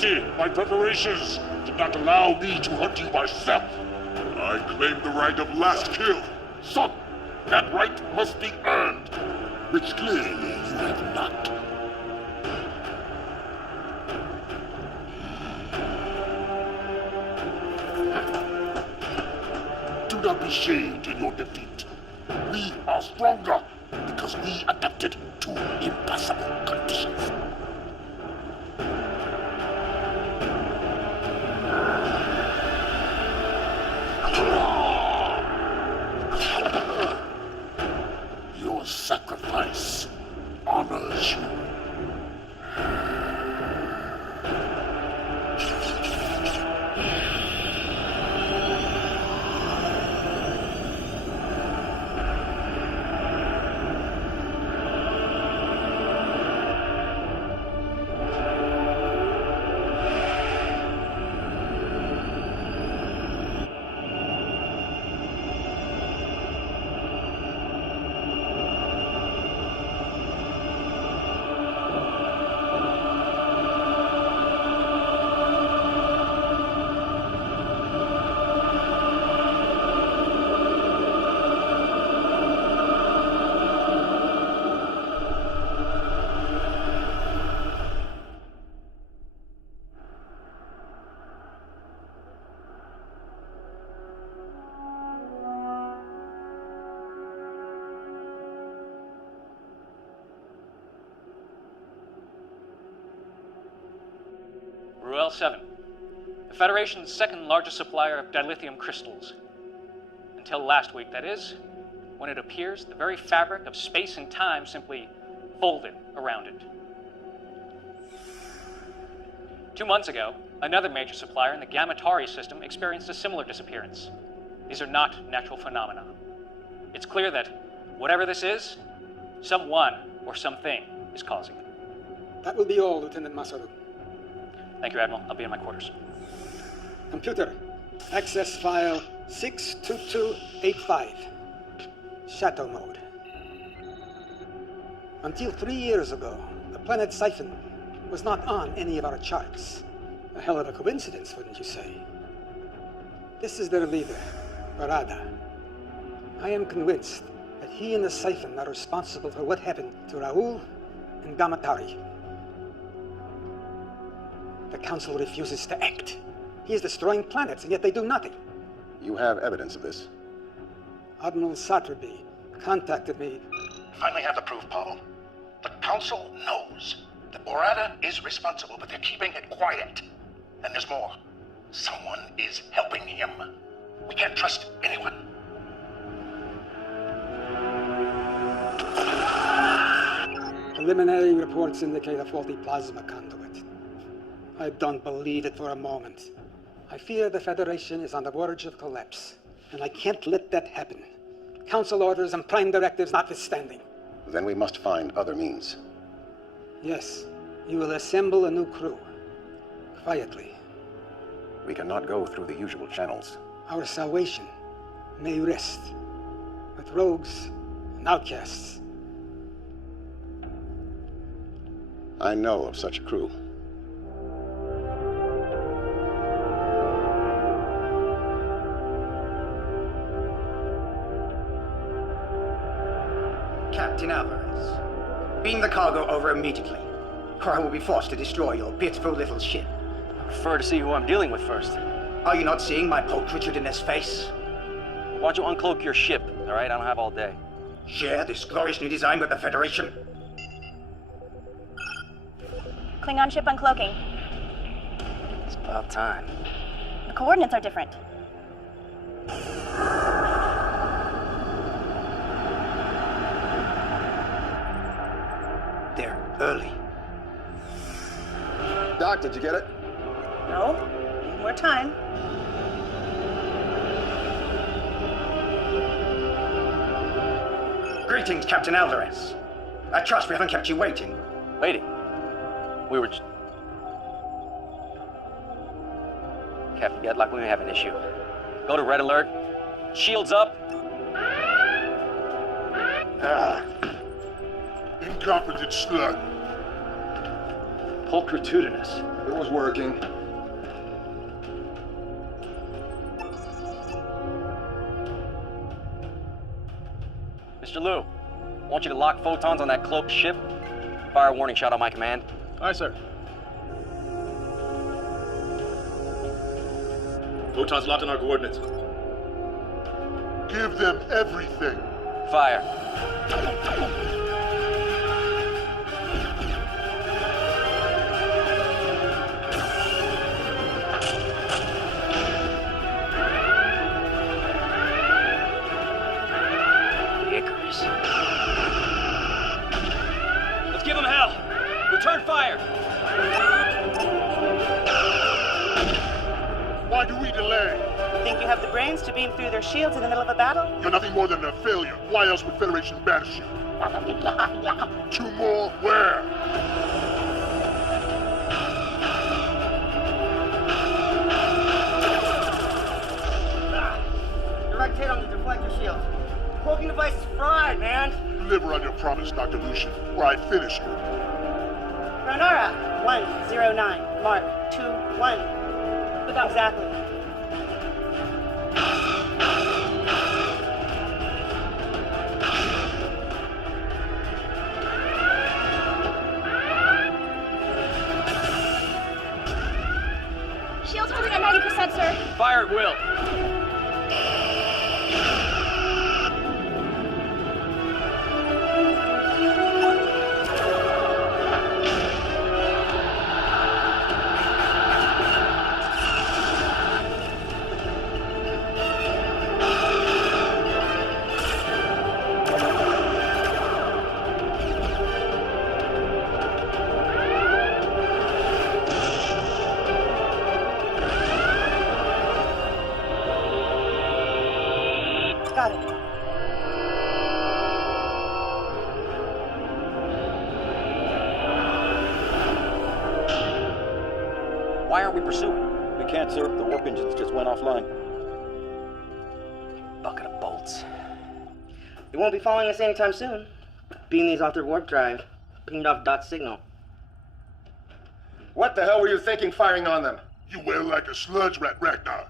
city, my preparations did not allow me to hunt you myself. I claim the right of last kill. Son, that right must be earned, which clearly you have not. Do not be shamed in your defeat. We are stronger because we adapted to impossible conditions. Your sacrifice honors you. Ruel 7, the Federation's second largest supplier of dilithium crystals. Until last week, that is, when it appears the very fabric of space and time simply folded around it. 2 months ago, another major supplier in the Gamatari system experienced a similar disappearance. These are not natural phenomena. It's clear that whatever this is, someone or something is causing it. That will be all, Lieutenant Masaru. Thank you, Admiral. I'll be in my quarters. Computer, access file 62285. Shadow mode. Until 3 years ago, the planet Siphon was not on any of our charts. A hell of a coincidence, wouldn't you say? This is their leader, Barada. I am convinced that he and the Siphon are responsible for what happened to Raoul and Gamatari. The Council refuses to act. He is destroying planets, and yet they do nothing. You have evidence of this? Admiral Satraby contacted me. Finally have the proof, Paul. The Council knows that Borada is responsible, but they're keeping it quiet. And there's more. Someone is helping him. We can't trust anyone. Preliminary reports indicate a faulty plasma conduit. I don't believe it for a moment. I fear the Federation is on the verge of collapse, and I can't let that happen. Council orders and Prime directives notwithstanding. Then we must find other means. Yes, you will assemble a new crew. Quietly. We cannot go through the usual channels. Our salvation may rest with rogues and outcasts. I know of such a crew. Captain Alvarez, beam the cargo over immediately, or I will be forced to destroy your pitiful little ship. I prefer to see who I'm dealing with first. Are you not seeing my pulchritudinous face? Why don't you uncloak your ship, all right? I don't have all day. Share this glorious new design with the Federation? Klingon ship uncloaking. It's about time. The coordinates are different. They're early. Doc, did you get it? No, need more time. Greetings, Captain Alvarez. I trust we haven't kept you waiting. Waiting? We were just... Captain Gedlock, we may have an issue. Go to red alert. Shields up. Incompetent slut. Pulchritudinous. It was working. Mr. Liu, I want you to lock photons on that cloaked ship. Fire a warning shot on my command. Aye, sir. Photons locked on our coordinates. Give them everything. Fire. Icarus. Let's give them hell. Return fire. Why do we delay? Think you have the brains to beam through their shields in the middle of a battle? You're nothing more than a failure. Why else would Federation banish you? 2 more? Where? Direct hit on the deflector shield. Cloaking device is fried, man. Deliver on your promise, Dr. Lucian, or I finish you. Granara, 109. Mark, 2-1. Exactly. Shield's holding at 90%, sir. Fire at will. Got it. Why aren't we pursuing? We can't, sir. The warp engines just went offline. Bucket of bolts. They won't be following us anytime soon. Beam these off their warp drive. Pinged off Dot's signal. What the hell were you thinking firing on them? You wail like a sludge rat, Ragnar.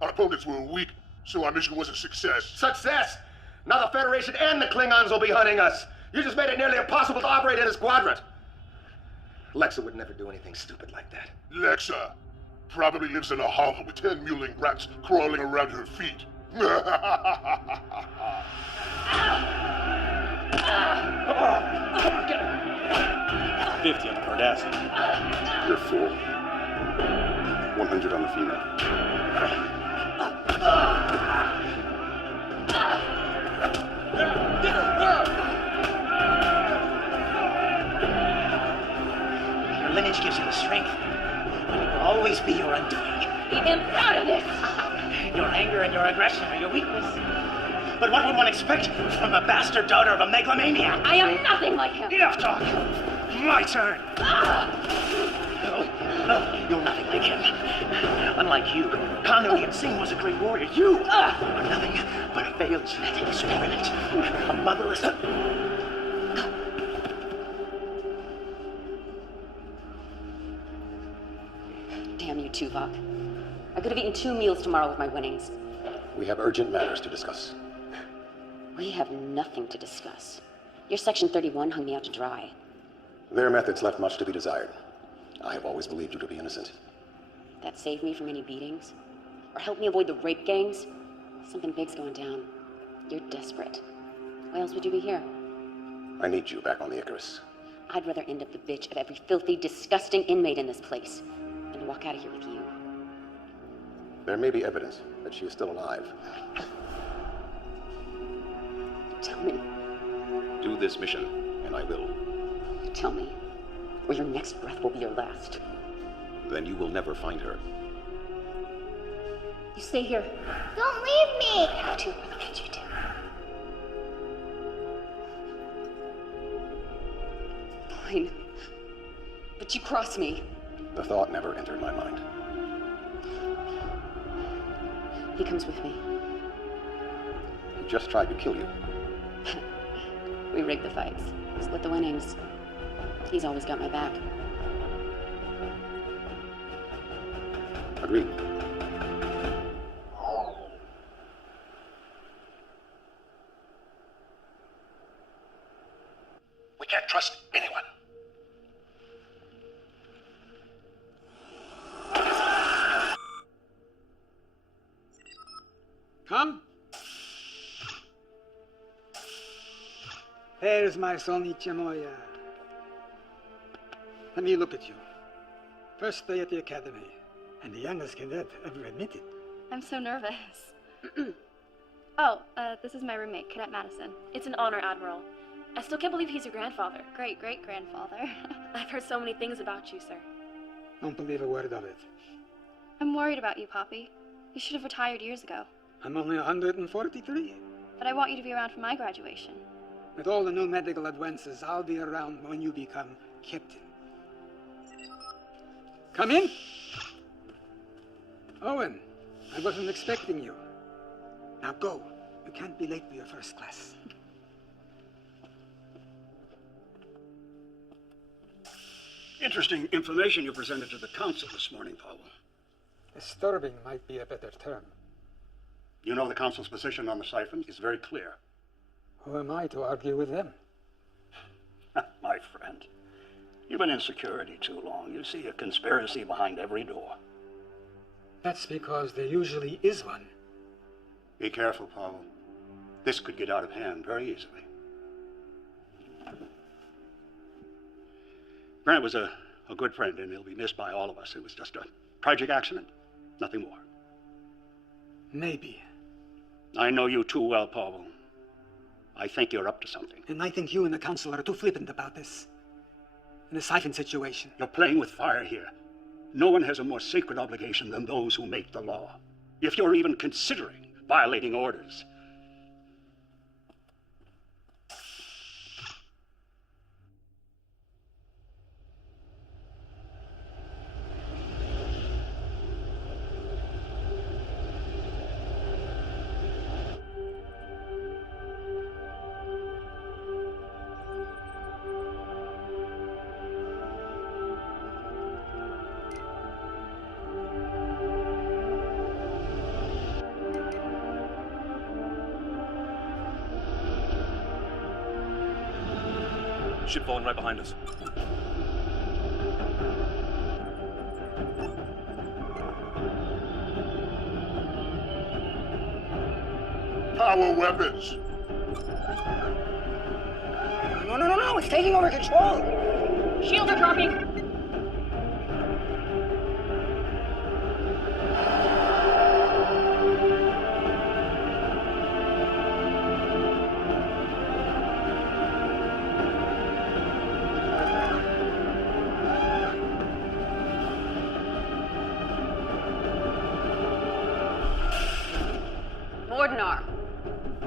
Our opponents were weak, so our mission was a success. Success! Now the Federation and the Klingons will be hunting us. You just made it nearly impossible to operate in a quadrant. Lexa would never do anything stupid like that. Lexa probably lives in a hollow with 10 mewling rats crawling around her feet. 50 on the Cardassian. You're full. 100 on the female. Your lineage gives you the strength. And it will always be your undoing. Keep him out of this! Your anger and your aggression are your weakness. But what would one expect from a bastard daughter of a megalomaniac? I am nothing like him! Enough talk! My turn! No, you're nothing like him. Unlike you, Khan Singh was a great warrior. You are nothing but a failed genetic experiment. A motherless... Damn you, Tuvok. I could have eaten 2 meals tomorrow with my winnings. We have urgent matters to discuss. We have nothing to discuss. Your Section 31 hung me out to dry. Their methods left much to be desired. I have always believed you to be innocent. That saved me from any beatings? Or helped me avoid the rape gangs? Something big's going down. You're desperate. Why else would you be here? I need you back on the Icarus. I'd rather end up the bitch of every filthy, disgusting inmate in this place than walk out of here with you. There may be evidence that she is still alive. Tell me. Do this mission, and I will. Tell me. Or your next breath will be your last. Then you will never find her. You stay here. Don't leave me! I have to. Look at you do. Fine. But you cross me. The thought never entered my mind. He comes with me. He just tried to kill you. We rig the fights. Split the winnings. He's always got my back. Agreed. We can't trust anyone. Come. There's my Sonicha Moya. Let me look at you. First day at the academy, and the youngest cadet ever admitted. I'm so nervous. This is my roommate, Cadet Madison. It's an honor, Admiral. I still can't believe he's your grandfather. Great-great-grandfather. I've heard so many things about you, sir. Don't believe a word of it. I'm worried about you, Poppy. You should have retired years ago. I'm only 143. But I want you to be around for my graduation. With all the new medical advances, I'll be around when you become captain. Come in. Owen, I wasn't expecting you. Now go. You can't be late for your first class. Interesting information you presented to the council this morning, Powell. Disturbing might be a better term. You know the council's position on the siphon is very clear. Who am I to argue with them? My friend, you've been in security too long. You see a conspiracy behind every door. That's because there usually is one. Be careful, Powell. This could get out of hand very easily. Grant was a good friend, and he'll be missed by all of us. It was just a tragic accident, nothing more. Maybe. I know you too well, Powell. I think you're up to something. And I think you and the council are too flippant about this. In a siphon situation. You're playing with fire here. No one has a more sacred obligation than those who make the law. If you're even considering violating orders, ship falling right behind us. Power weapons! No, it's taking over control! Shields are dropping!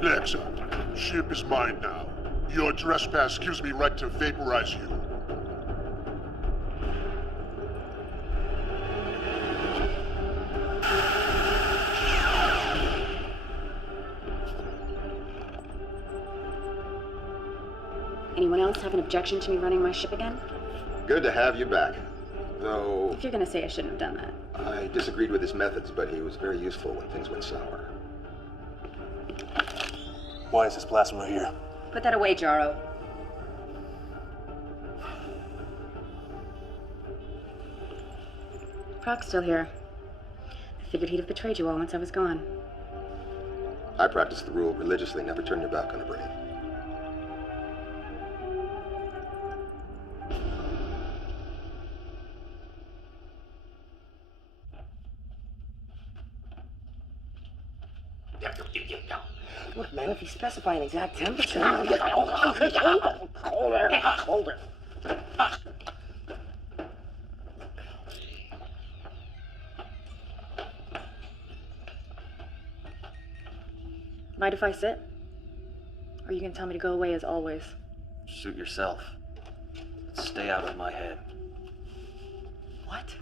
Lexa, ship is mine now. Your trespass gives me right to vaporize you. Anyone else have an objection to me running my ship again? Good to have you back. Though If you're gonna say I shouldn't have done that. I disagreed with his methods, but he was very useful when things went sour. Why is this plasma here? Put that away, Jaro. Proc's still here. I figured he'd have betrayed you all once I was gone. I practiced the rule religiously, never turn your back on a brave. Look, man, if you specify an exact temperature... Hold it. Mind if I sit? Or are you gonna tell me to go away as always? Suit yourself. Stay out of my head. What?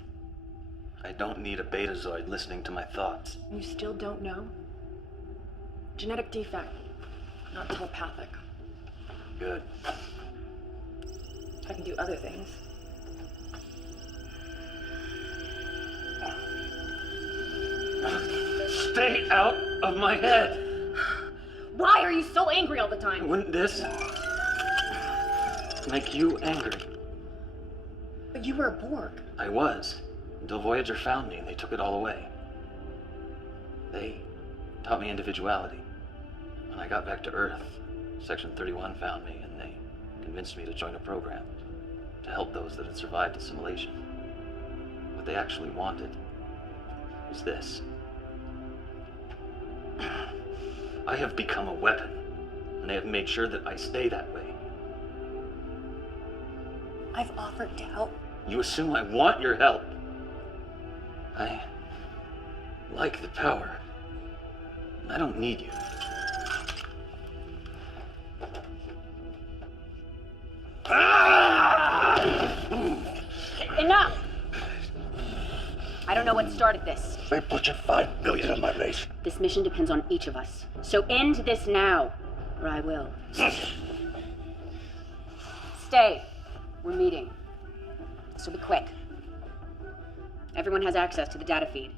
I don't need a betazoid listening to my thoughts. You still don't know? Genetic defect, not telepathic. Good. I can do other things. Stay out of my head. Why are you so angry all the time? Wouldn't this make you angry? But you were a Borg. I was, until Voyager found me and they took it all away. They taught me individuality. When I got back to Earth, Section 31 found me and they convinced me to join a program to help those that had survived assimilation. What they actually wanted was this. I have become a weapon, and they have made sure that I stay that way. I've offered to help. You assume I want your help. I like the power. I don't need you. Enough! I don't know what started this. They butchered 5 million of my race. This mission depends on each of us. So end this now, or I will. Stay. We're meeting. This will be quick. Everyone has access to the data feed.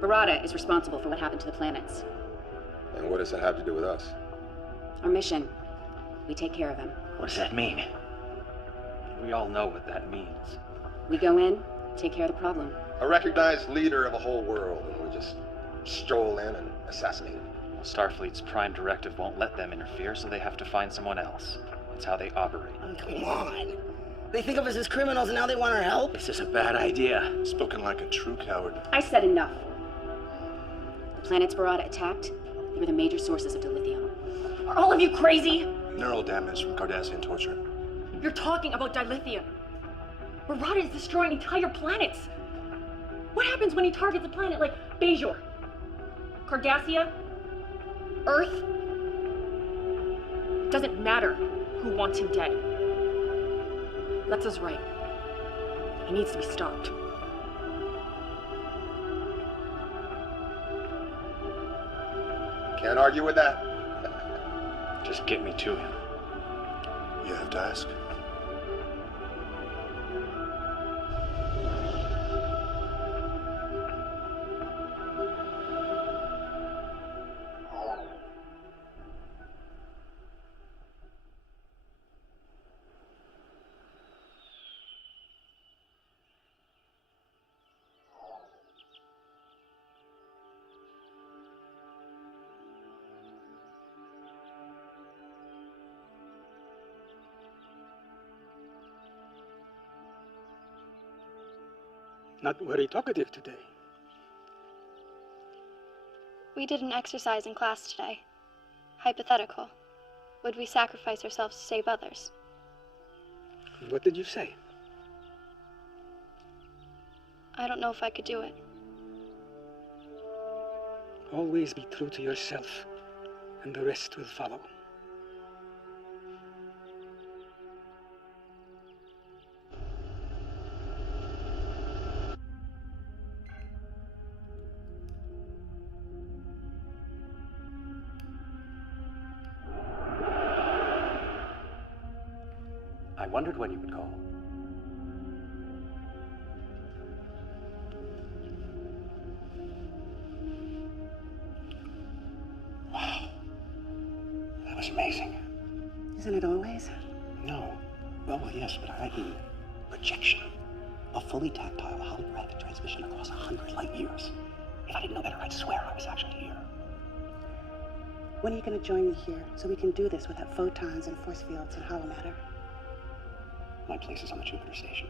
Barada is responsible for what happened to the planets. And what does that have to do with us? Our mission. We take care of him. What does that mean? We all know what that means. We go in, take care of the problem. A recognized leader of a whole world, and we just stroll in and assassinate him. Well, Starfleet's prime directive won't let them interfere, so they have to find someone else. That's how they operate. Oh, come on. They think of us as criminals and now they want our help? This is a bad idea. Spoken like a true coward. I said enough. The planets Barada attacked, they were the major sources of dilithium. Are all of you crazy? Neural damage from Cardassian torture. You're talking about dilithium. Barada is destroying entire planets. What happens when he targets a planet like Bajor? Cardassia? Earth? Doesn't matter who wants him dead. Let's right. He needs to be stopped. Can't argue with that. Just get me to him. You have to ask. Not very talkative today. We did an exercise in class today. Hypothetical. Would we sacrifice ourselves to save others? What did you say? I don't know if I could do it. Always be true to yourself, and the rest will follow. I wondered when you would call. Wow. That was amazing. Isn't it always? No. Well, yes, but I mean projection. A fully tactile holographic transmission across 100 light years. If I didn't know better, I'd swear I was actually here. When are you going to join me here so we can do this without photons and force fields and holomatter? My place is on the Jupiter station,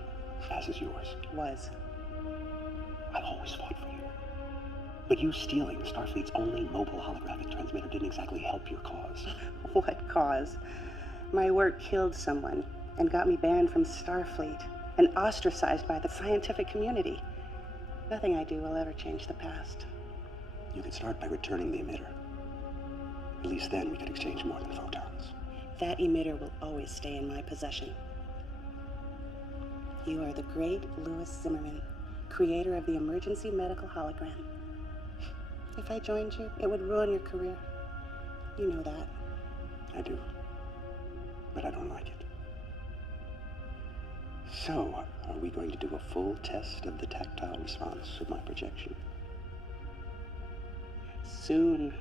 as is yours. Was. I've always fought for you. But you stealing Starfleet's only mobile holographic transmitter didn't exactly help your cause. What cause? My work killed someone and got me banned from Starfleet and ostracized by the scientific community. Nothing I do will ever change the past. You could start by returning the emitter. At least then we could exchange more than photons. That emitter will always stay in my possession. You are the great Louis Zimmerman, creator of the emergency medical hologram. If I joined you, it would ruin your career. You know that. I do. But I don't like it. So, are we going to do a full test of the tactile response of my projection? Soon.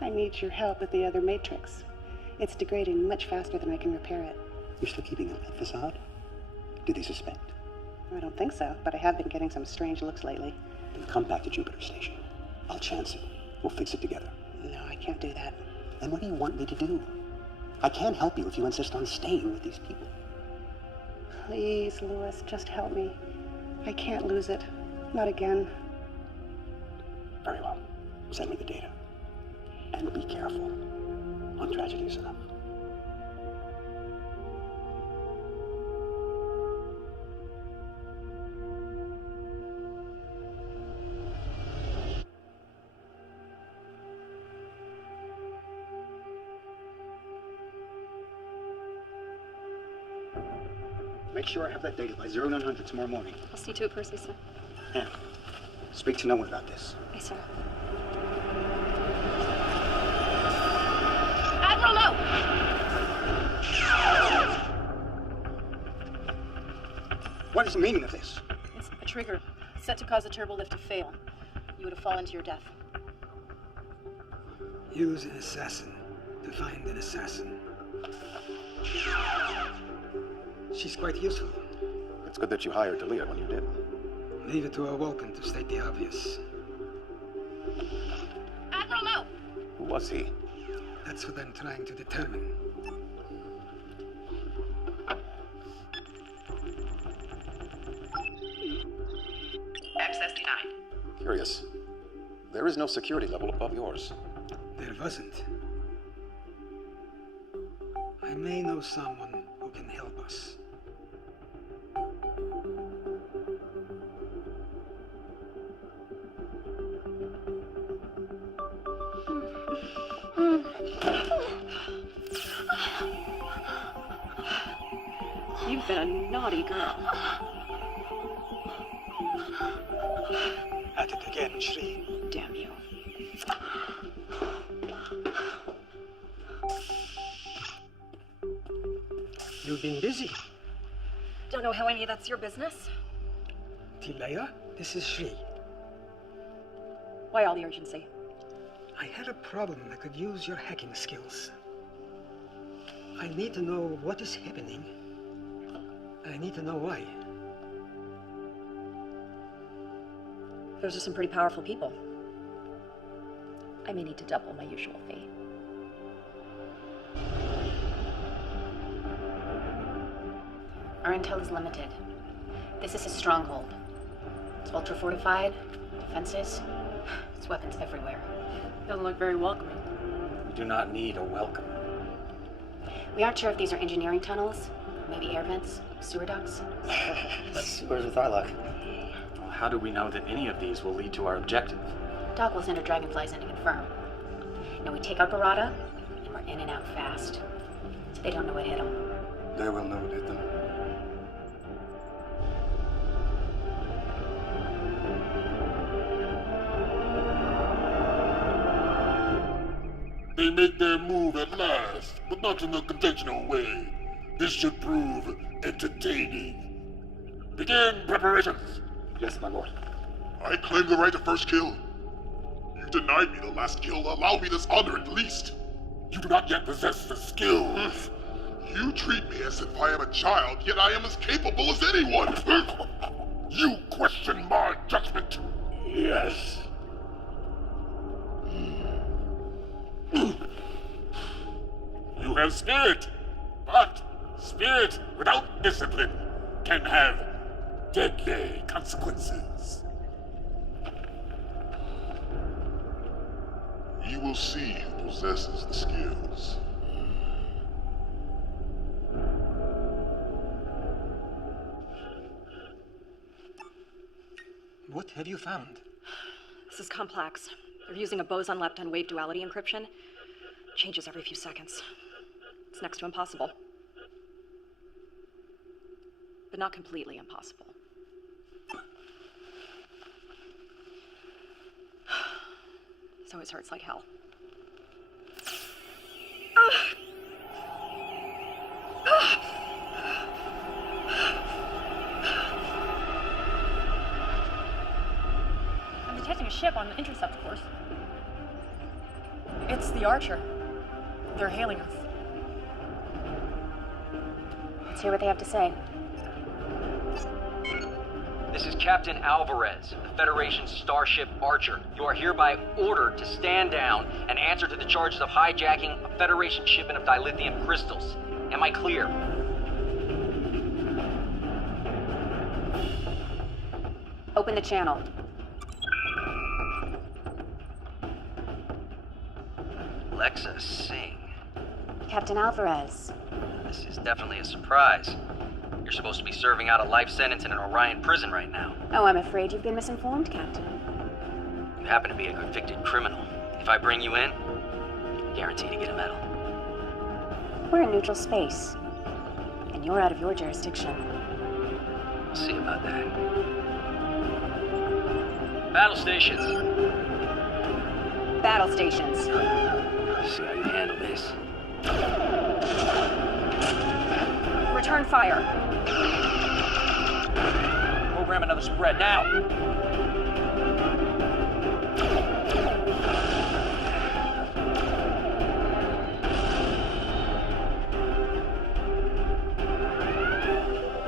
I need your help with the other matrix. It's degrading much faster than I can repair it. You're still keeping up that facade? Do they suspect? I don't think so, but I have been getting some strange looks lately. Then come back to Jupiter Station. I'll chance it. We'll fix it together. No, I can't do that. Then what do you want me to do? I can't help you if you insist on staying with these people. Please, Louis, just help me. I can't lose it. Not again. Very well. Send me the data. And be careful. One tragedy is enough. Make sure I have that data by 0900 tomorrow morning. I'll see to it, Percy, sir. And speak to no one about this. Yes, sir. Admiral Lowe! What is the meaning of this? It's a trigger set to cause the turbo lift to fail. You would have fallen to your death. Use an assassin to find an assassin. She's quite useful. It's good that you hired Talia when you did. Leave it to a Vulcan to state the obvious. Admiral Lowe! Who was he? That's what I'm trying to determine. Access denied. Curious. There is no security level above yours. There wasn't. I may know someone who can help us. You've been a naughty girl. At it again, Shri. Damn you. You've been busy. Don't know how any of that's your business. Tilea, this is Shri. Why all the urgency? I had a problem that could use your hacking skills. I need to know what is happening. I need to know why. Those are some pretty powerful people. I may need to double my usual fee. Our intel is limited. This is a stronghold. It's ultra-fortified, defenses, it's weapons everywhere. Doesn't look very welcoming. We do not need a welcome. We aren't sure if these are engineering tunnels, maybe air vents, sewer ducts. Where's with our luck? How do we know that any of these will lead to our objective? Doc will send her dragonflies in to confirm. Now we take out Barada, and we're in and out fast. So they don't know what hit them. They will know what hit them. They make their move at last, but not in a conventional way. This should prove entertaining. Begin preparations. Yes, my lord. I claim the right of first kill. You denied me the last kill. Allow me this honor at least. You do not yet possess the skills. You treat me as if I am a child, yet I am as capable as anyone. You question my judgment. Yes. You have spirit, but spirit without discipline can have deadly consequences. You will see who possesses the skills. What have you found? This is complex. They're using a boson lepton wave duality encryption. Changes every few seconds. It's next to impossible. But not completely impossible. This always hurts like hell. I'm detecting a ship on the intercept course. the Archer. They're hailing us. Let's hear what they have to say. This is Captain Alvarez, the Federation's starship Archer. You are hereby ordered to stand down and answer to the charges of hijacking a Federation shipment of dilithium crystals. Am I clear? Open the channel. Alexa Singh. Captain Alvarez. This is definitely a surprise. You're supposed to be serving out a life sentence in an Orion prison right now. Oh, I'm afraid you've been misinformed, Captain. You happen to be a convicted criminal. If I bring you in, guarantee to get a medal. We're in neutral space, and you're out of your jurisdiction. We'll see about that. Battle stations. Battle stations. See how you handle this. Return fire. Program another spread now.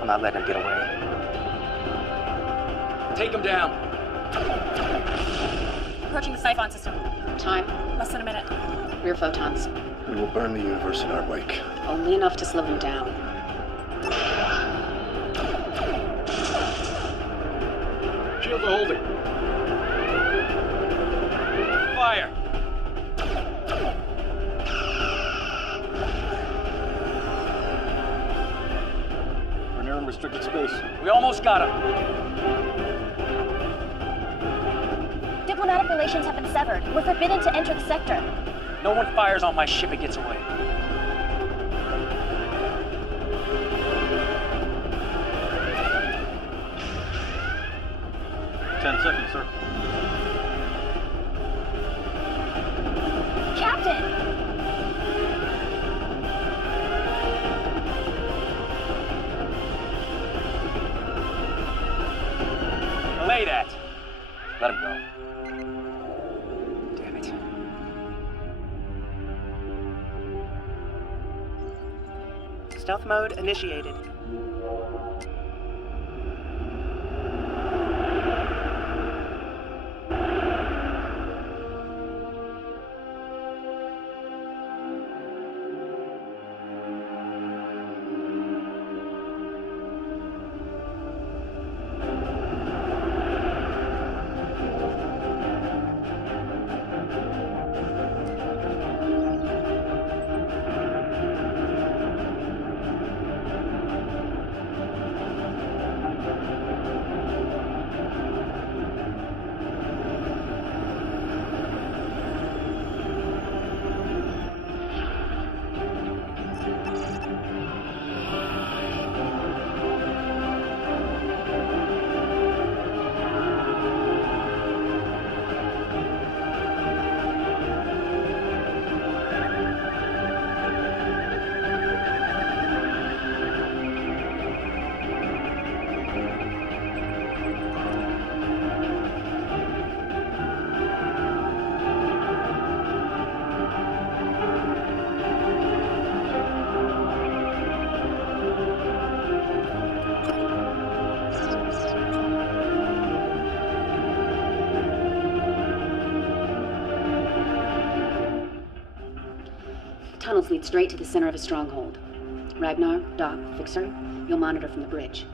I'm not letting him get away. Take him down. Approaching the siphon system. Time? Less than a minute. Rear photons. We will burn the universe in our wake. Only enough to slow them down. Shields are holding. Fire. We're near unrestricted space. We almost got him. Diplomatic relations have been severed. We're forbidden to enter the sector. No one fires on my ship, it gets away. Seconds, sir. Captain! Delay that. Let him go. Damn it. Stealth mode initiated. Tunnels lead straight to the center of a stronghold. Ragnar, Doc, Fixer, you'll monitor from the bridge.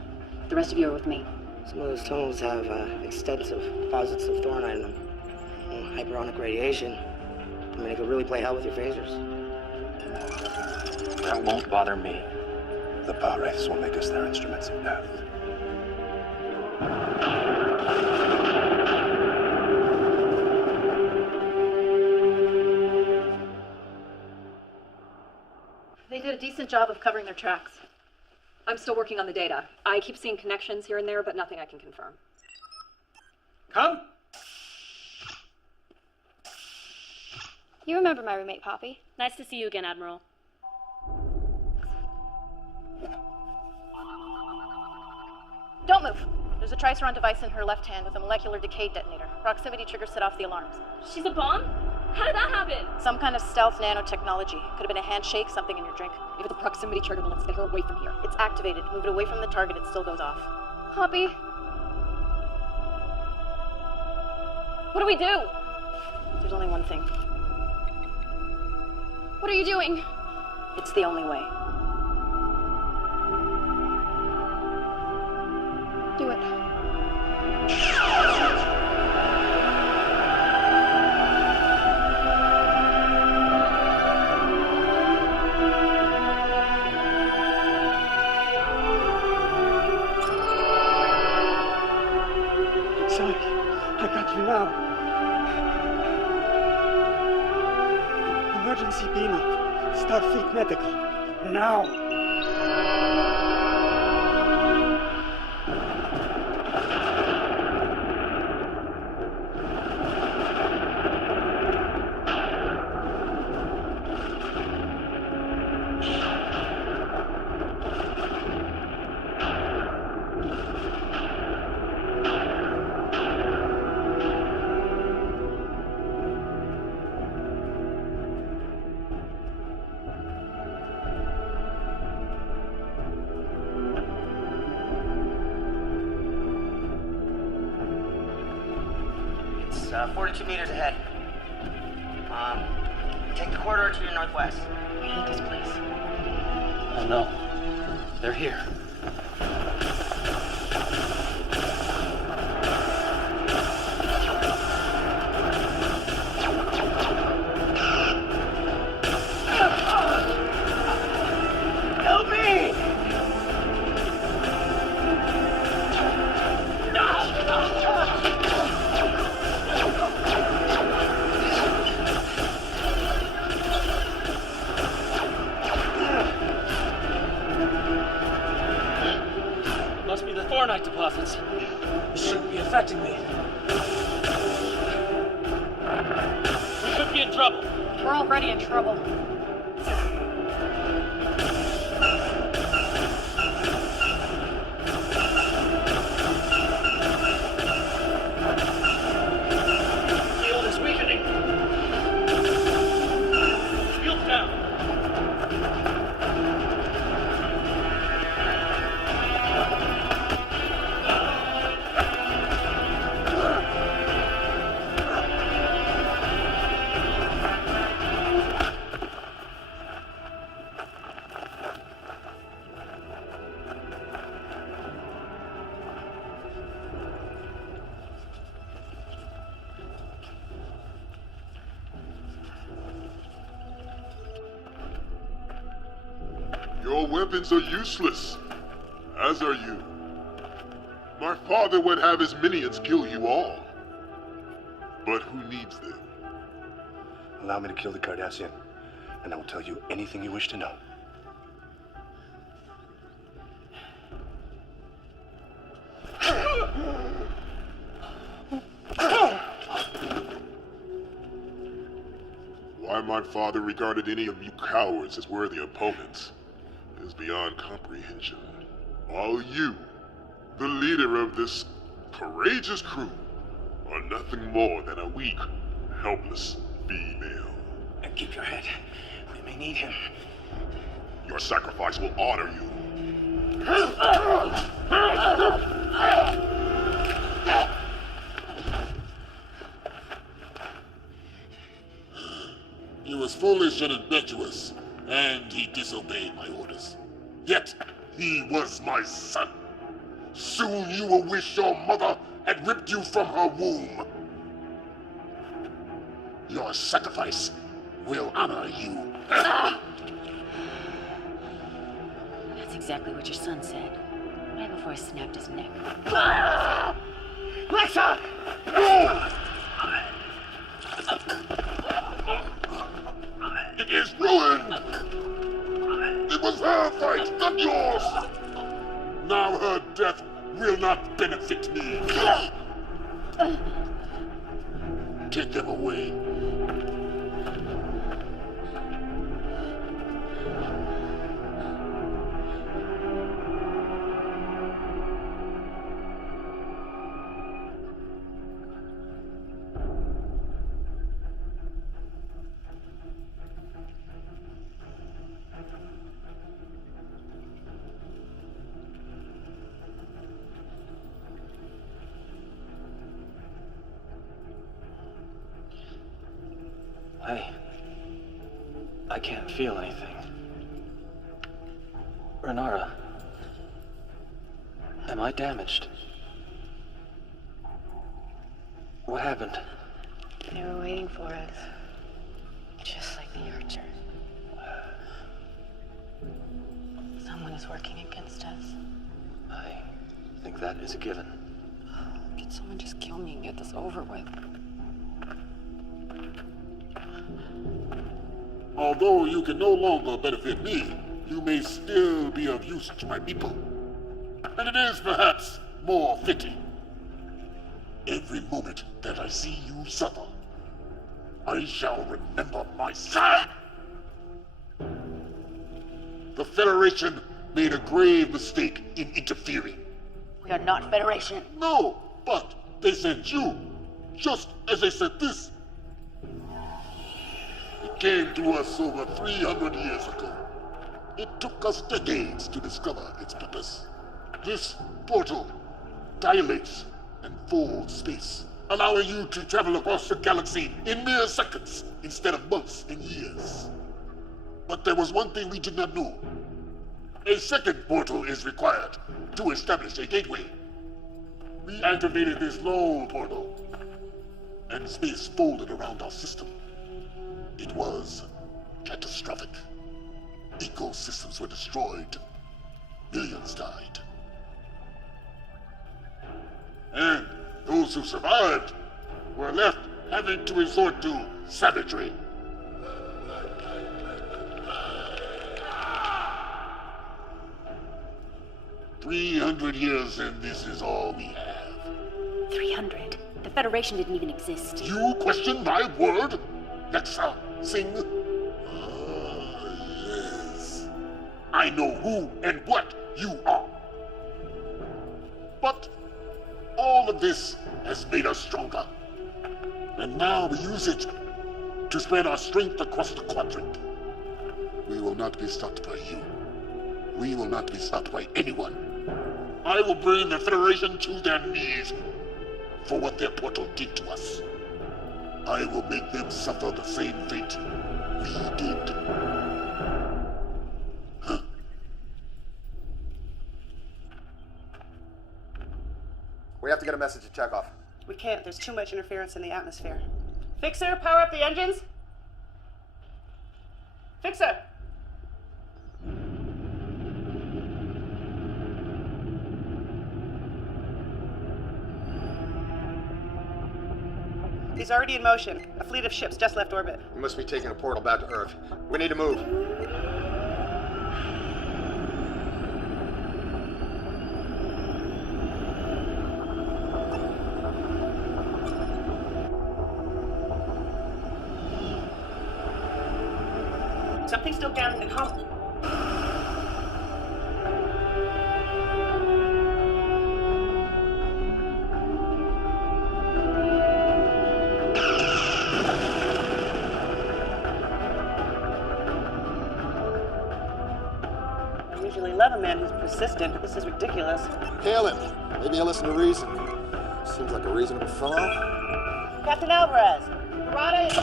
The rest of you are with me. Some of those tunnels have extensive deposits of thornite in them. Hyperonic radiation. I mean, it could really play hell with your phasers. That won't bother me. The power wraiths will make us their instruments of death. They did a decent job of covering their tracks. I'm still working on the data. I keep seeing connections here and there, but nothing I can confirm. Come. You remember my roommate, Poppy. Nice to see you again, Admiral. Don't move. There's a Triceron device in her left hand with a molecular decay detonator. Proximity trigger set off the alarms. She's a bomb? How did that happen? Some kind of stealth nanotechnology. Could have been a handshake, something in your drink. Maybe the proximity trigger. Let's get her away from here. It's activated. Move it away from the target. It still goes off. Poppy. What do we do? There's only one thing. What are you doing? It's the only way. Do it. SCI, I got you now. Emergency beam up. Starfleet Medical. Now! It's 42 meters ahead. Take the corridor to your northwest. I hate this place. Oh no. They're here. Help me! Must be the thornite deposits. This shouldn't be affecting me. We could be in trouble. We're already in trouble. Field is weakening. Field down. Your weapons are useless, as are you. My father would have his minions kill you all. But who needs them? Allow me to kill the Cardassian, and I will tell you anything you wish to know. Why my father regarded any of you cowards as worthy opponents is beyond comprehension. While you, the leader of this courageous crew, are nothing more than a weak, helpless female. And keep your head. We may need him. Your sacrifice will honor you. He was foolish and impetuous, and he disobeyed my orders. Yet, he was my son. Soon you will wish your mother had ripped you from her womb. Your sacrifice will honor you. That's exactly what your son said. Right before I snapped his neck. Lexa! It is ruined! It was her fight, not yours! Now her death will not benefit me. Take them away. I can't feel anything. Renara, am I damaged? What happened? They were waiting for us. Just like the Archer. Someone is working against us. I think that is a given. Could someone just kill me and get this over with? Although you can no longer benefit me, you may still be of use to my people. And it is perhaps more fitting. Every moment that I see you suffer, I shall remember my son! The Federation made a grave mistake in interfering. We are not Federation. No, but they sent you, just as they sent this. It came to us over 300 years ago. It took us decades to discover its purpose. This portal dilates and folds space, allowing you to travel across the galaxy in mere seconds instead of months and years. But there was one thing we did not know. A second portal is required to establish a gateway. We activated this lone portal, and space folded around our system. It was catastrophic. Ecosystems were destroyed. Millions died. And those who survived were left having to resort to savagery. "300 years and this is all we have." 300? The Federation didn't even exist. You question my word? Nexa, Singh? Yes. I know who and what you are. But all of this has made us stronger. And now we use it to spread our strength across the quadrant. We will not be stopped by you. We will not be stopped by anyone. I will bring the Federation to their knees for what their portal did to us. I will make them suffer the same fate we did. Huh. We have to get a message to Chekhov. We can't. There's too much interference in the atmosphere. Fixer, power up the engines. Fixer! He's already in motion. A fleet of ships just left orbit. We must be taking a portal back to Earth. We need to move. Something's still down in the column. I usually love a man who's persistent. This is ridiculous. Hail him. Maybe he'll listen to reason. Seems like a reasonable fellow. Captain Alvarez! Barada is...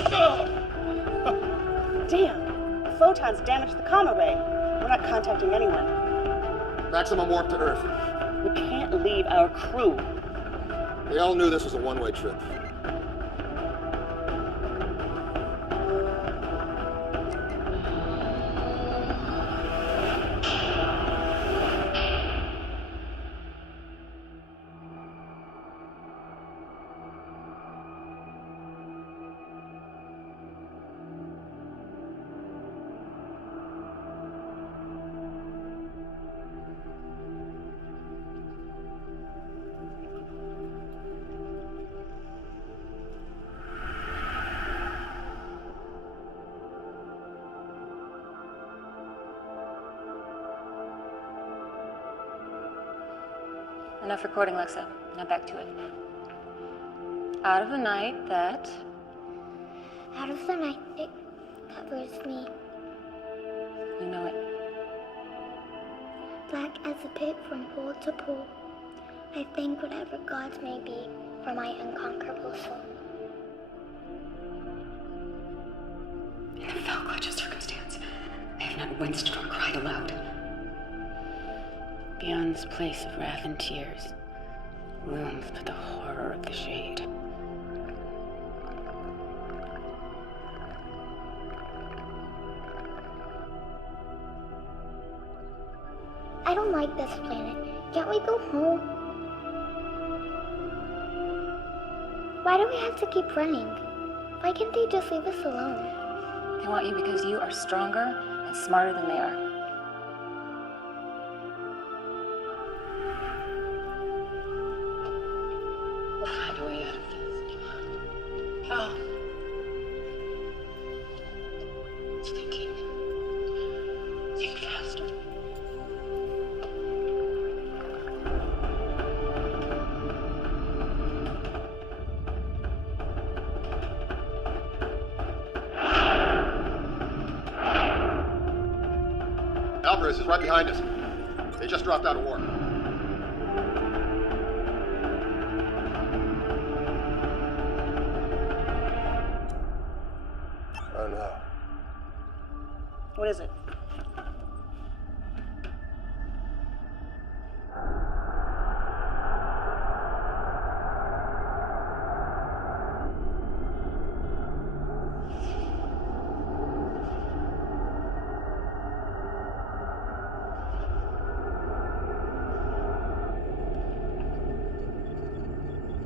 Damn! The photons damaged the comm array. We're not contacting anyone. Maximum warp to Earth. We can't leave our crew. They all knew this was a one-way trip. Enough recording, Lexa. Now back to it. Out of the night that... Out of the night it covers me. You know it. Black as a pit from pole to pole. I thank whatever gods may be for my unconquerable soul. cannot whence to cried aloud. Beyond this place of wrath and tears, looms but the horror of the shade. I don't like this planet. Can't we go home? Why do we have to keep running? Why can't they just leave us alone? They want you because you are stronger and smarter than they are. We'll find a way out of this. How? It's thinking. Think faster. Alvarez is right behind us. They just dropped out of war. Oh no. What is it?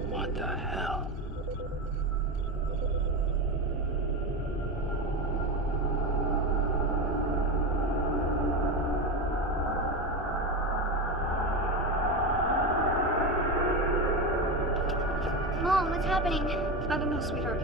What the hell? Mom, what's happening? I don't know, sweetheart.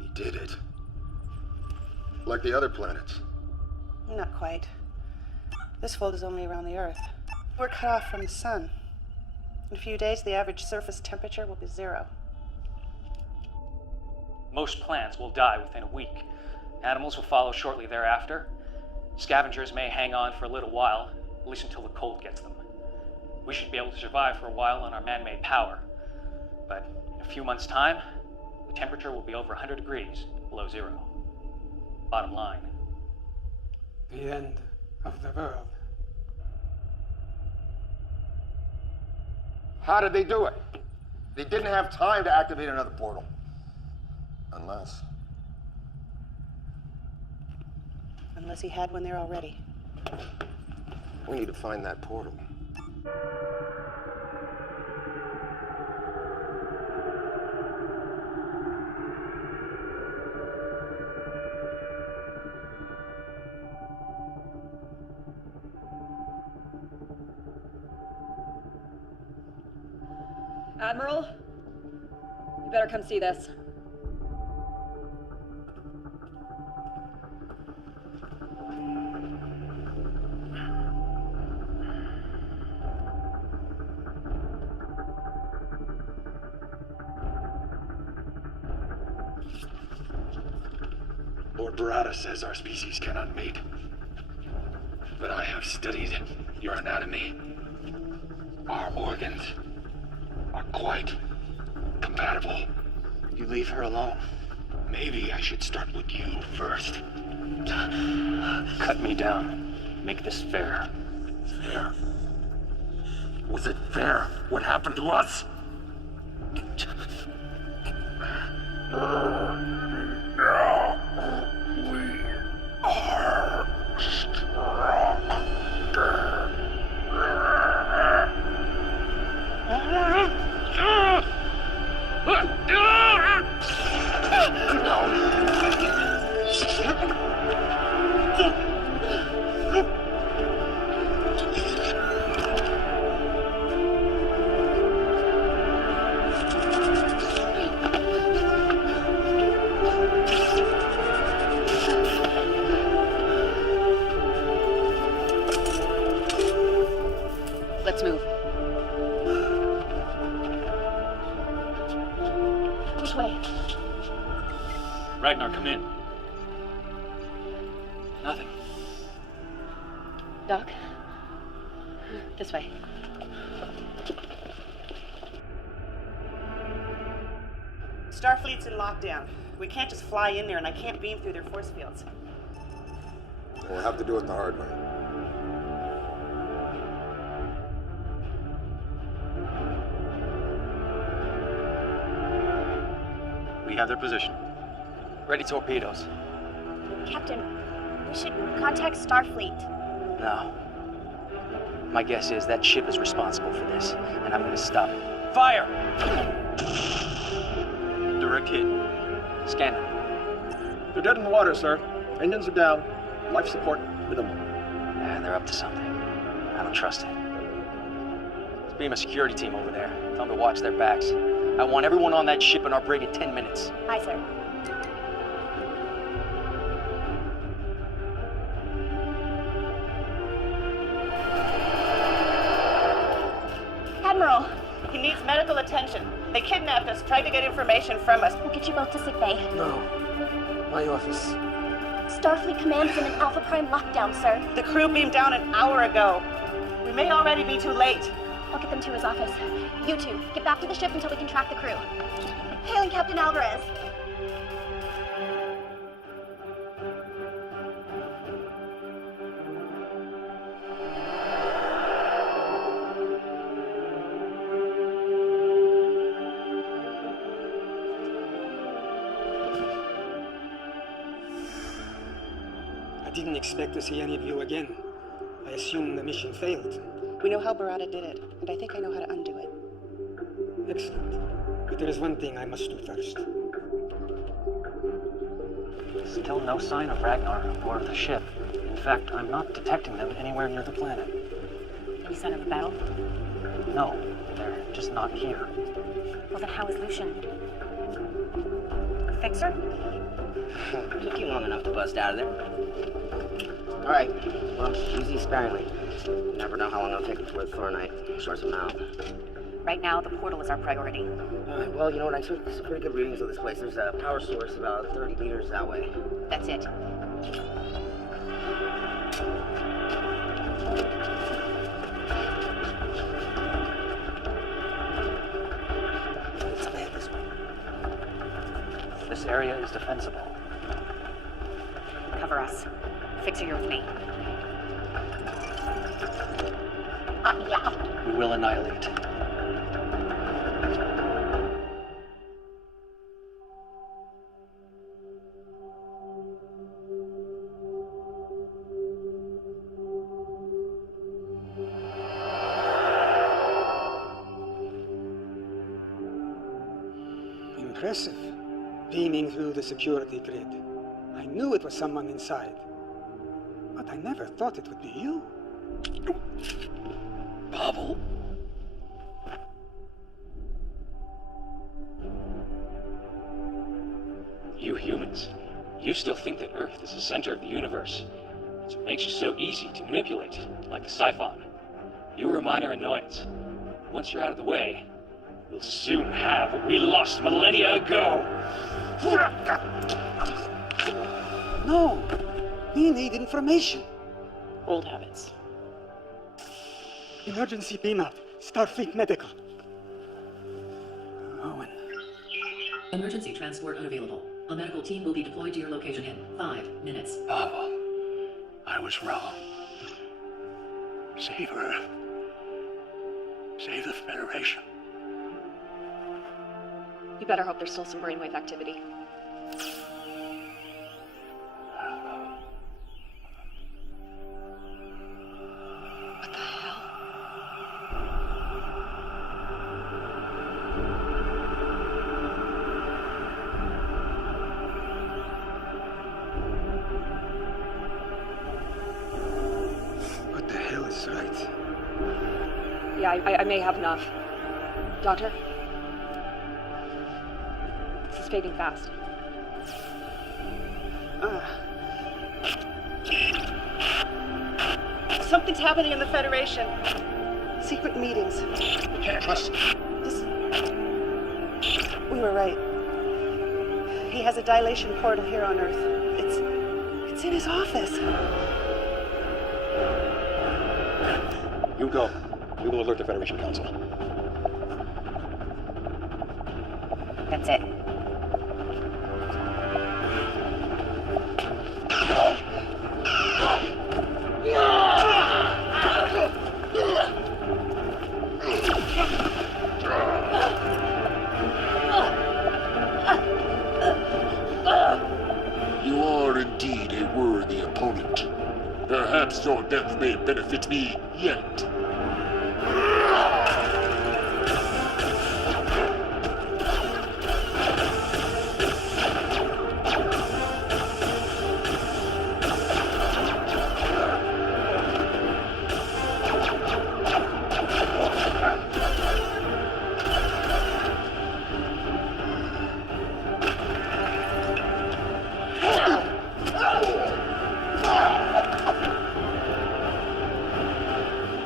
He did it. Like the other planets. Not quite. This fold is only around the Earth. We're cut off from the sun. In a few days, the average surface temperature will be 0. Most plants will die within a week. Animals will follow shortly thereafter. Scavengers may hang on for a little while, at least until the cold gets them. We should be able to survive for a while on our man-made power. But in a few months' time, the temperature will be over 100 degrees below 0. Bottom line. The end of the world. How did they do it? They didn't have time to activate another portal. Unless Unless he had one there already. We need to find that portal. Admiral, you better come see this. Lord Barada says our species cannot mate. But I have studied your anatomy. Our organs are quite compatible. You leave her alone. Maybe I should start with you first. Cut me down. Make this fair. Fair? Was it fair what happened to us? Ragnar, come in. Nothing. Doc? This way. Starfleet's in lockdown. We can't just fly in there, and I can't beam through their force fields. We'll have to do it the hard way. We have their position. Ready torpedoes. Captain, we should contact Starfleet. No. My guess is that ship is responsible for this, and I'm gonna stop it. Fire! Direct hit. Scan it. They're dead in the water, sir. Engines are down. Life support minimal. They're up to something. I don't trust it. Let's beam a security team over there. Tell them to watch their backs. I want everyone on that ship in our brig in 10 minutes. Aye, sir. Admiral! He needs medical attention. They kidnapped us, tried to get information from us. We'll get you both to sick bay. No. My office. Starfleet Command is in an Alpha Prime lockdown, sir. The crew beamed down an hour ago. We may already be too late. I'll get them to his office. You two, get back to the ship until we can track the crew. Hailing Captain Alvarez. I didn't expect to see any of you again. I assumed the mission failed. We know how Barada did it, and I think I know how to undo it. Excellent. But there is one thing I must do first. Still no sign of Ragnar or the ship. In fact, I'm not detecting them anywhere near the planet. Any sign of a battle? No, they're just not here. Well, then how is Lucian? Fixer? Took you long enough to bust out of there. All right, well, easy sparingly. You never know how long it'll take to deploy Thornite. Source them out. Right now, the portal is our priority. Well, you know what? I took some pretty good readings of this place. There's a power source about 30 meters that way. That's it. This area is defensible. Cover us. Fixer, you're with me. We will annihilate. Impressive. Beaming through the security grid. I knew it was someone inside. But I never thought it would be you. Pavel? You humans, you still think that Earth is the center of the universe. It's what makes you so easy to manipulate, like the Siphon. You were a minor annoyance. Once you're out of the way, we'll soon have what we lost millennia ago. No! We need information. Old habits. Emergency beam out. Starfleet Medical. Owen. Emergency transport unavailable. A medical team will be deployed to your location in 5 minutes. Pavel, I was wrong. Save Earth. Save the Federation. You better hope there's still some brainwave activity. What the hell? What the hell is right? Yeah, I may have enough. Doctor? This is fading fast. Something's happening in the Federation. Secret meetings. We can't trust. We were right. He has a dilation portal here on Earth. It's in his office. You go. We will alert the Federation Council. That's it. You are indeed a worthy opponent. Perhaps your death may benefit me yet.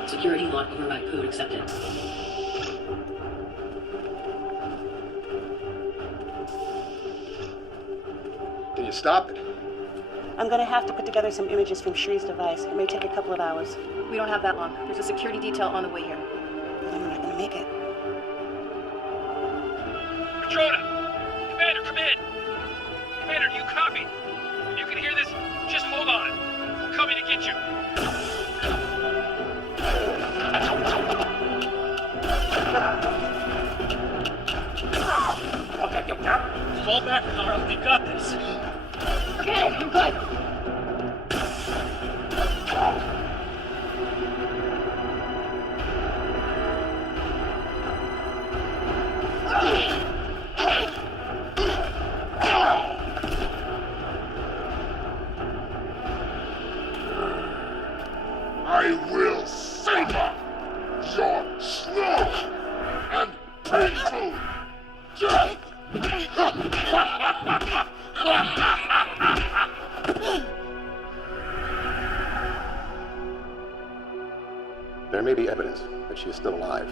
Security lock override code accepted. Can you stop it? I'm gonna have to put together some images from Shree's device. It may take a couple of hours. We don't have that long. There's a security detail on the way here. Then we're not gonna make it. Patrona! Commander, come in! Commander, do you copy? If you can hear this, just hold on. We're coming to get you. Okay, fall back, Carl. We got this. Okay, I'm good. I will savor your slow and painful death! There may be evidence that she is still alive.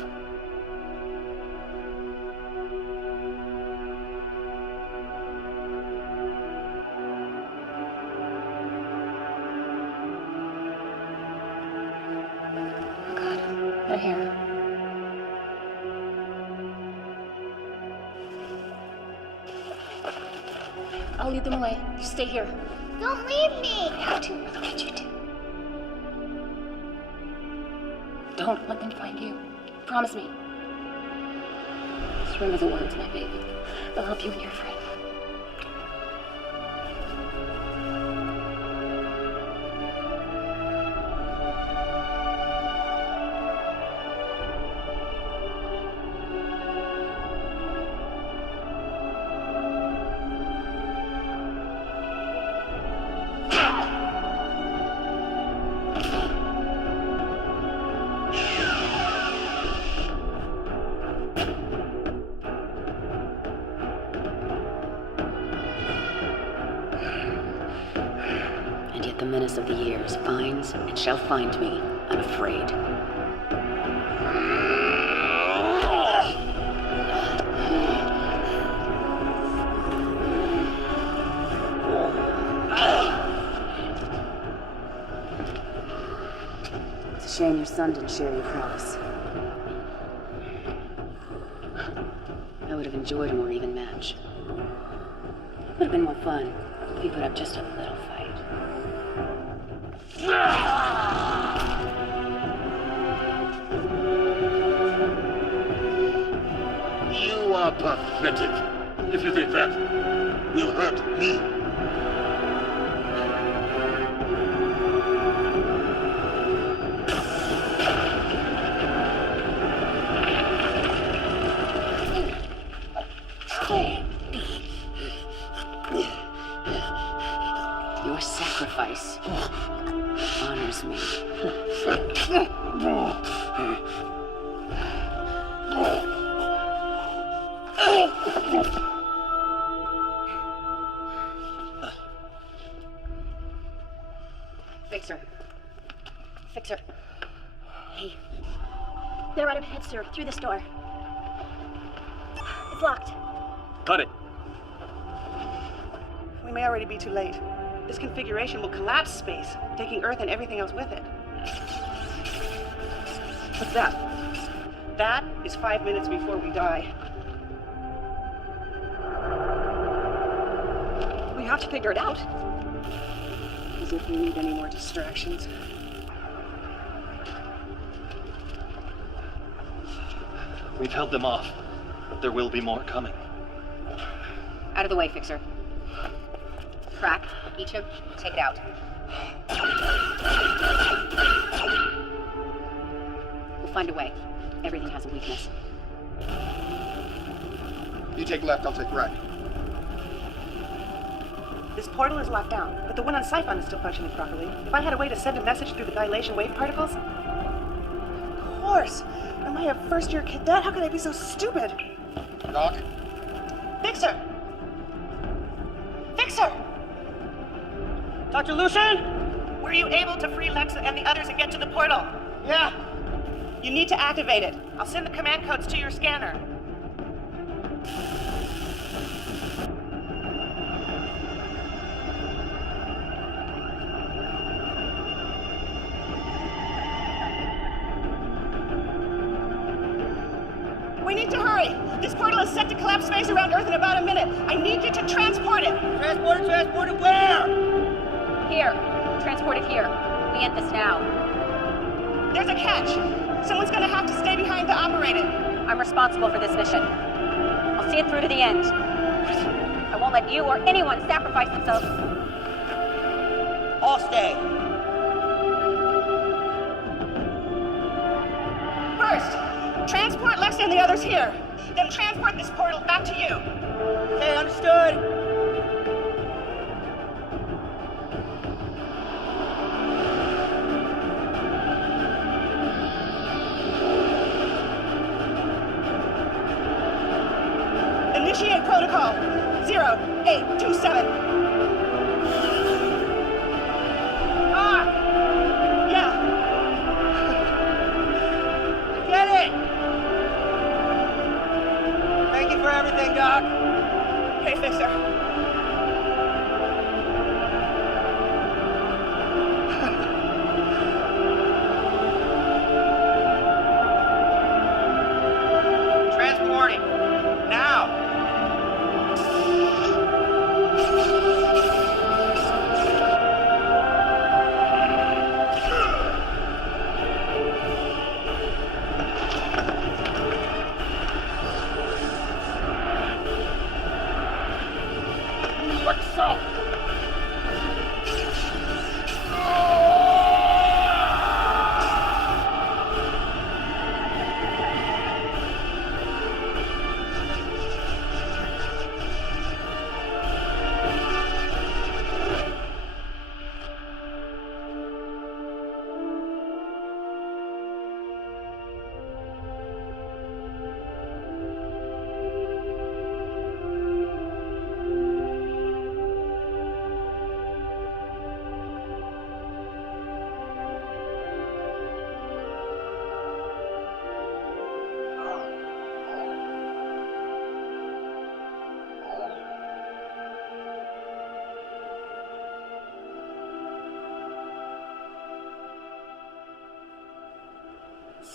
Oh God, her hair. I'll lead them away. You stay here. Don't leave me! I have to. Look at you two. Don't let them find you. Promise me. Just remember the words, my baby. They'll help you and your friend. And yet the menace of the years finds and shall find me unafraid. It's a shame your son didn't share your promise. I would have enjoyed a more even match. Would have been more fun if you put up just a little fight. You are pathetic if you think that will hurt me. Your sacrifice honors me. Fixer. Fixer. Hey. They're right ahead, sir. Through this door. It's locked. Cut it. may already be too late. This configuration will collapse space, taking Earth and everything else with it. What's that? That is 5 minutes before we die. We have to figure it out. As if we need any more distractions. We've held them off, but there will be more coming. Out of the way, Fixer. Crack, Ichib, take it out. We'll find a way. Everything has a weakness. You take left, I'll take right. This portal is locked down, but the one on Siphon is still functioning properly. If I had a way to send a message through the dilation wave particles... Of course! Am I a first-year cadet? How could I be so stupid? Doc? Fixer! Fixer! Dr. Lucian? Were you able to free Lexa and the others and get to the portal? Yeah. You need to activate it. I'll send the command codes to your scanner. We need to hurry. This portal is set to collapse space around Earth in about a minute. I need you to transport it. Transport it where? Here. Transport it here. We end this now. There's a catch. Someone's gonna have to stay behind to operate it. I'm responsible for this mission. I'll see it through to the end. I won't let you or anyone sacrifice themselves. I'll stay. First, transport Lexa and the others here. Then transport this portal back to you. Okay, understood. Initiate protocol 0827. Yeah. Get it! Thank you for everything, Doc. Hey, Fixer. Transporting. Now!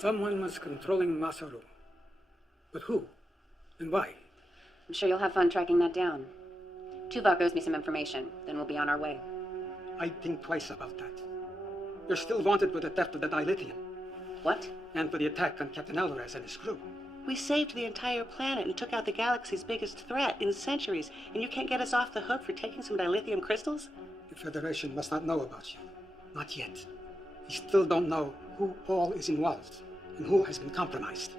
Someone was controlling Masaru. But who? And why? I'm sure you'll have fun tracking that down. Tuvok owes me some information, then we'll be on our way. I'd think twice about that. You're still wanted for the theft of the dilithium. What? And for the attack on Captain Alvarez and his crew. We saved the entire planet and took out the galaxy's biggest threat in centuries, and you can't get us off the hook for taking some dilithium crystals? The Federation must not know about you. Not yet. We still don't know who all is involved and who has been compromised.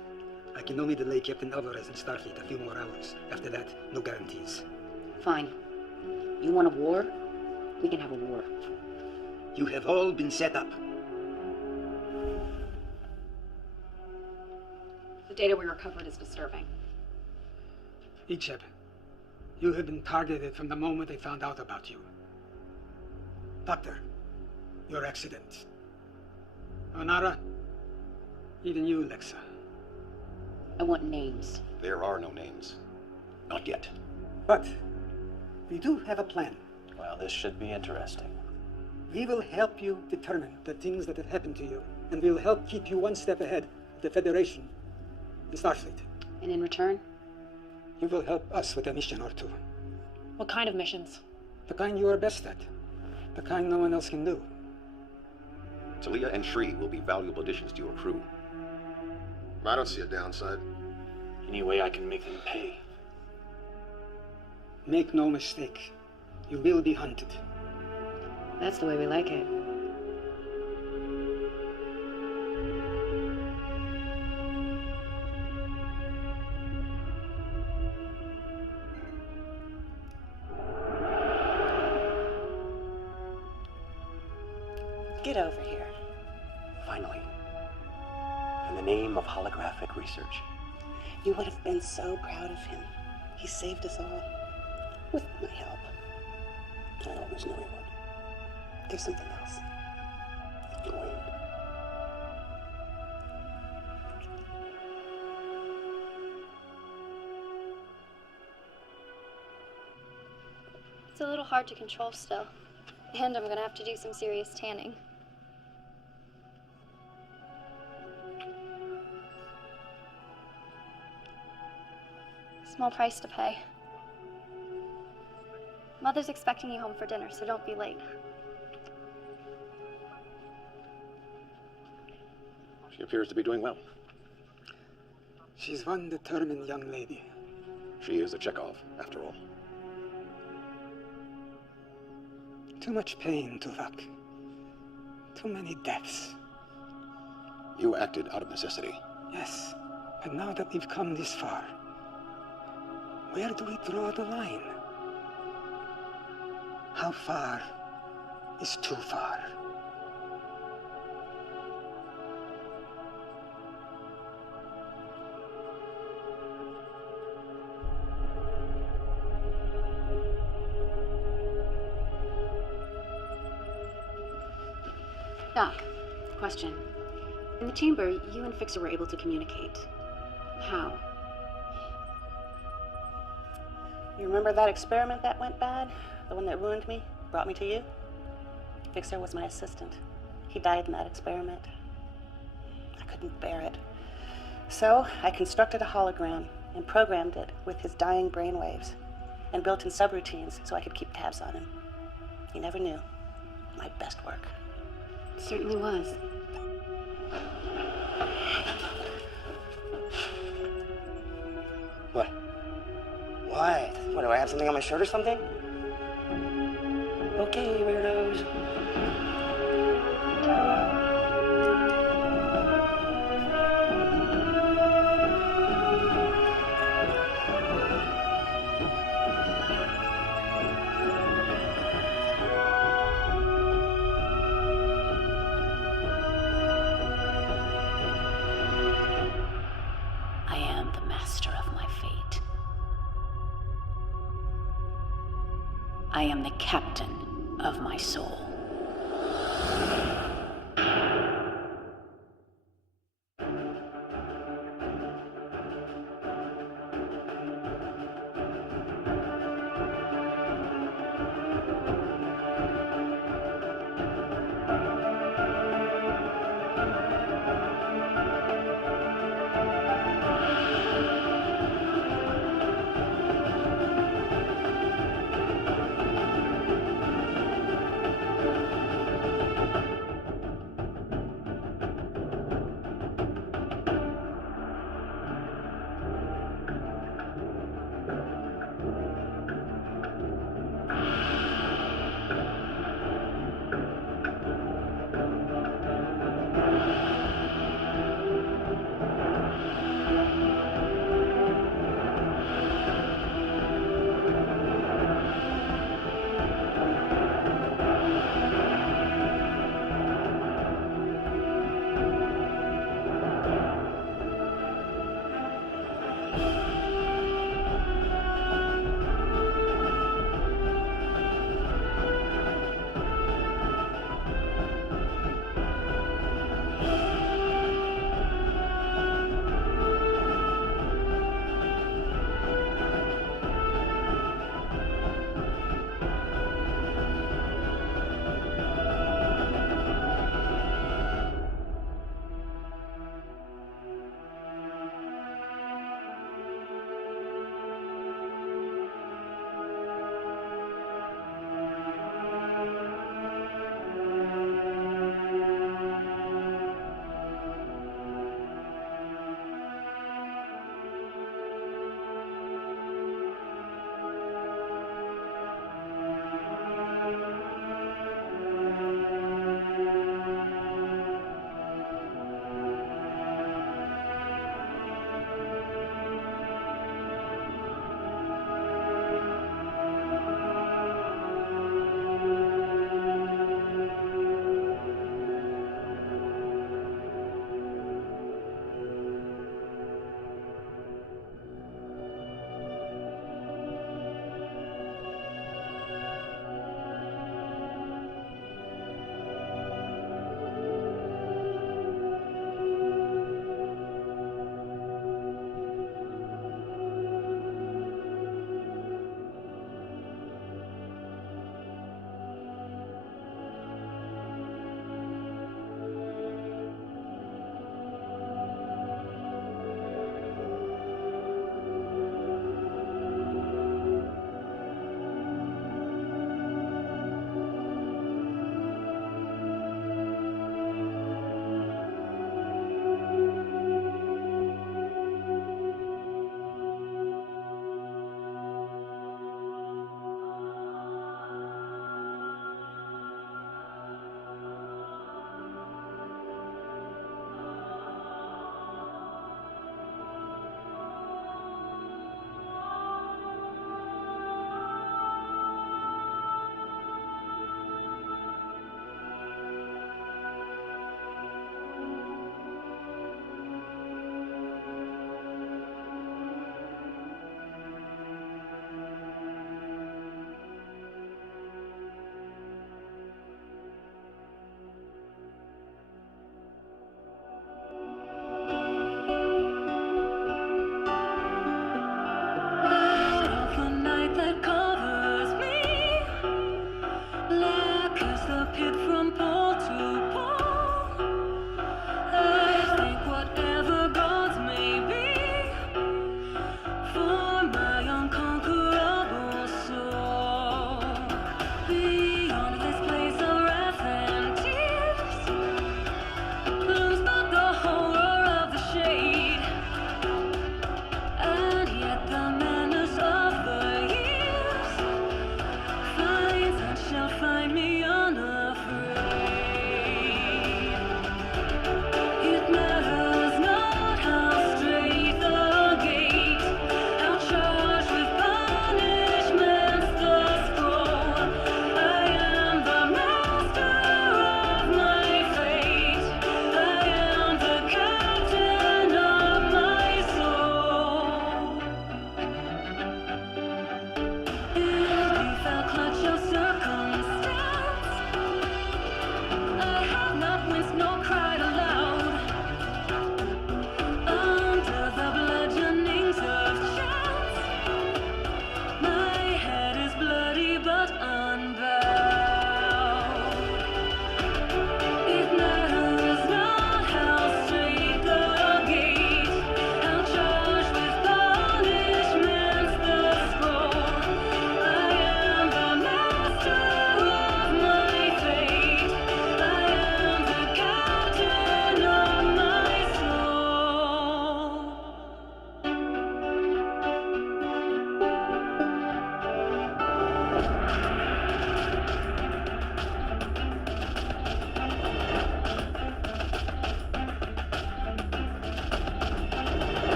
I can only delay Captain Alvarez and Starfleet a few more hours. After that, no guarantees. Fine. You want a war? We can have a war. You have all been set up. The data we recovered is disturbing. Icheb, you have been targeted from the moment they found out about you. Doctor, your accident. Onara, even you, Lexa. I want names. There are no names. Not yet. But we do have a plan. Well, this should be interesting. We will help you determine the things that have happened to you, and we'll help keep you one step ahead of the Federation and Starfleet. And in return? You will help us with a mission or two. What kind of missions? The kind you are best at. The kind no one else can do. Talia and Shri will be valuable additions to your crew. I don't see a downside. Any way I can make them pay. Make no mistake. You will be hunted. That's the way we like it. Get over here. Finally. In the name of holographic research. You would have been so proud of him. He saved us all. With my help. I always knew he would. There's something else. You can wait. It's a little hard to control still. And I'm gonna have to do some serious tanning. Small price to pay. Mother's expecting you home for dinner, so don't be late. She appears to be doing well. She's one determined young lady. She is a Chekhov, after all. Too much pain, Tuvok. Too many deaths. You acted out of necessity. Yes, but now that we've come this far, where do we draw the line? How far is too far? Doc, question. In the chamber, you and Fixer were able to communicate. How? You remember that experiment that went bad? The one that ruined me? Brought me to you? Fixer was my assistant. He died in that experiment. I couldn't bear it. So I constructed a hologram and programmed it with his dying brainwaves and built in subroutines so I could keep tabs on him. He never knew. My best work. It certainly was. What? What, do I have something on my shirt or something? Okay, weirdos. I am the master of my fate. I am the captain of my soul.